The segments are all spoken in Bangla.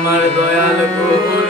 আমার দয়াল গৌর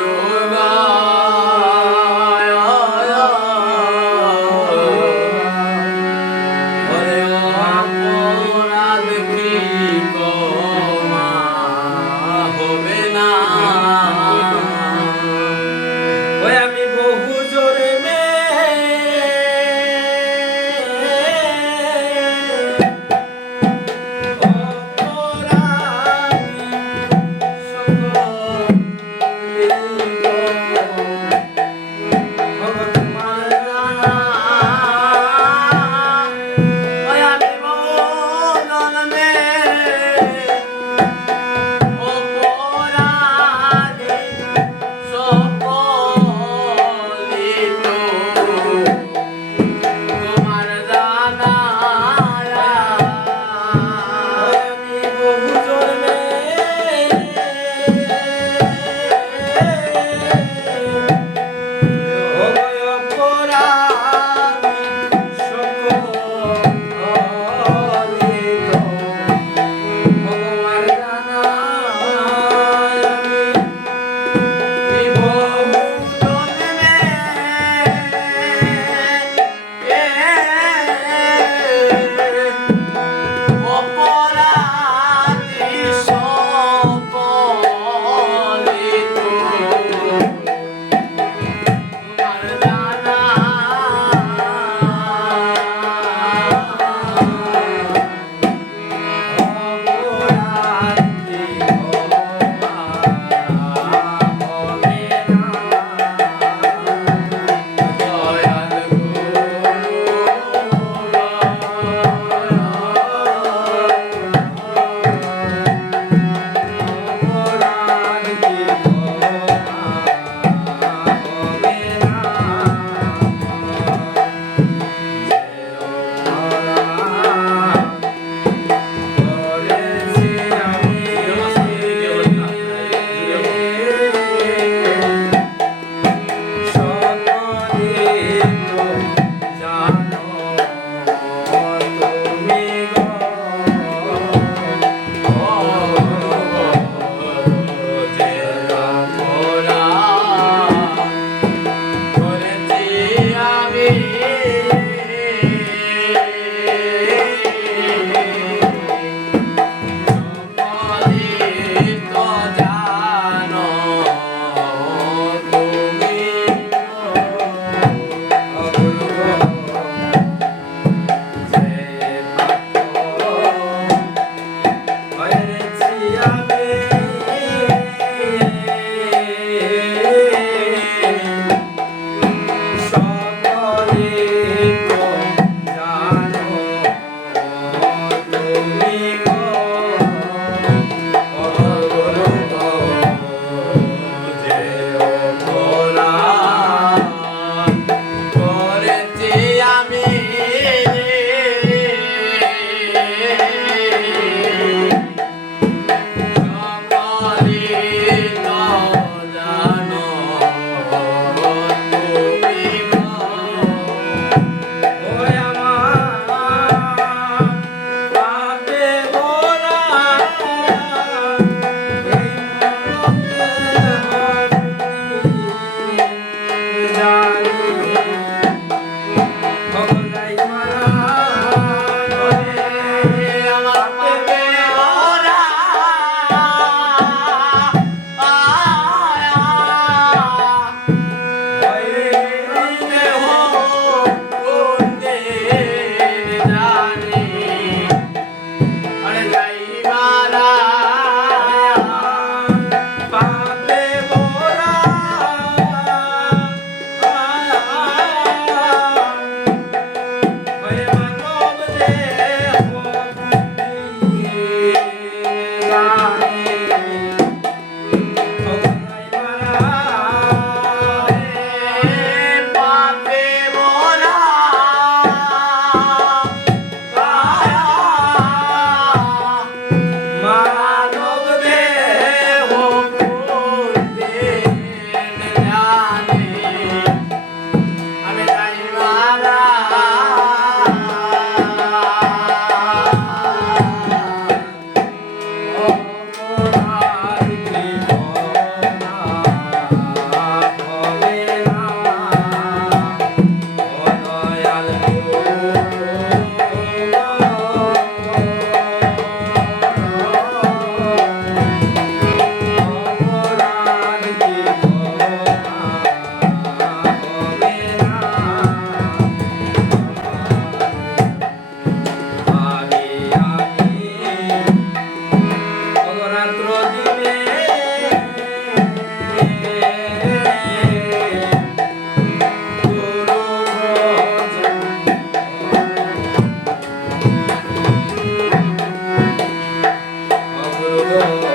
Thank you.